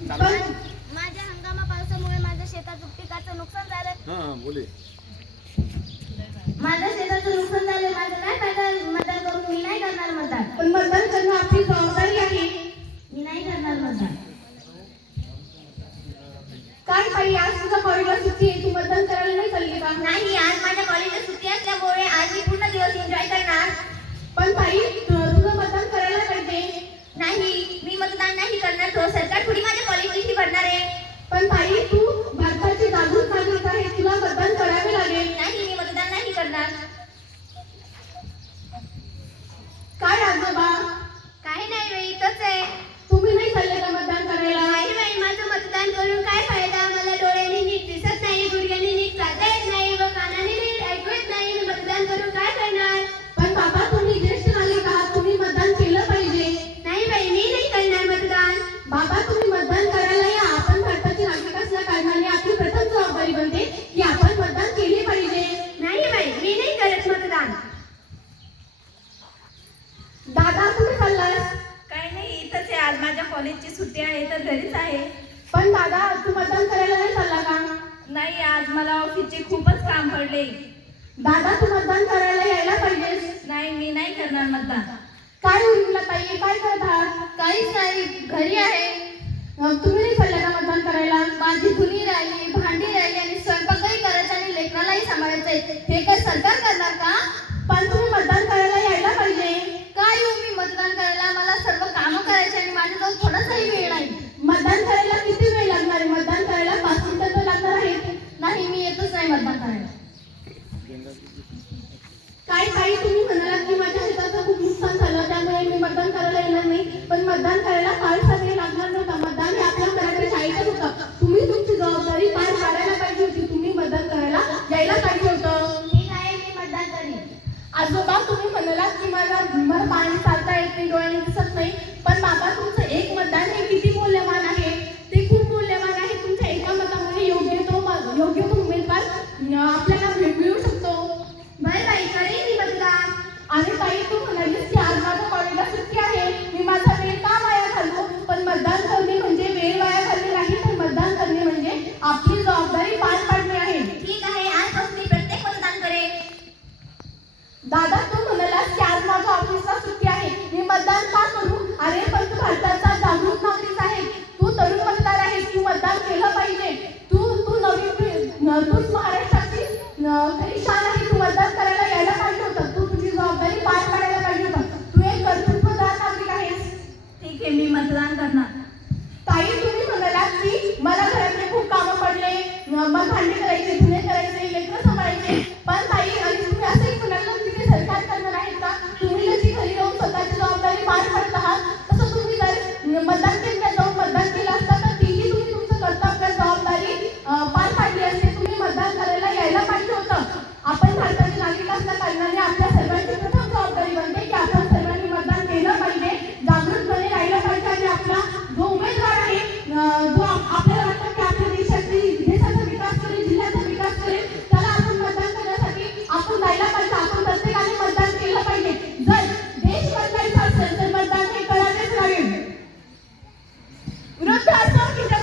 माझ्या हंगामा पावसामुळे माझ्या शेतात पिकाचं नुकसान झालं हा बोले. माझ्या शेताचं नुकसान झालं माझं काय फायदा मतदान करून मी नाही करणार मतदान. पण मतदान करणं आपली जबाबदारी आहे. मी नाही करणार मतदान. काय ताई आज तुझा कॉलेजला सुट्टी आहे. तू मतदान करायला नाही चालली का? नाही आज माझ्या कॉलेजला सुट्टी असल्यामुळे आज मी पूर्ण दिवस एन्जॉय करणार. पण ताई दादा कुठे चाललास काही नाही इथंच आहे. आज माझ्या कॉलेजची सुट्टी आहे तर घरीच आहे. पण दादा तू मतदान करायला नाही चालला का? नाही आज मला ऑफिसचे खूपच काम पडले. दादा तू मतदान करायला यायला पाहिजे नाही मी नाही करणार मतदान. काय होईल पाहिजे ताई? काय करता? काहीच नाही घरी आहे. तुम्ही नाही चालला का मतदान करायला? माझी धुणी राहिली भांडी राहिली आणि स्वयंपाकही करायचं आणि लेकरालाही सांभाळायचंय हे काय सरकार पण मतदान करायला फार सगळे ¡Ah,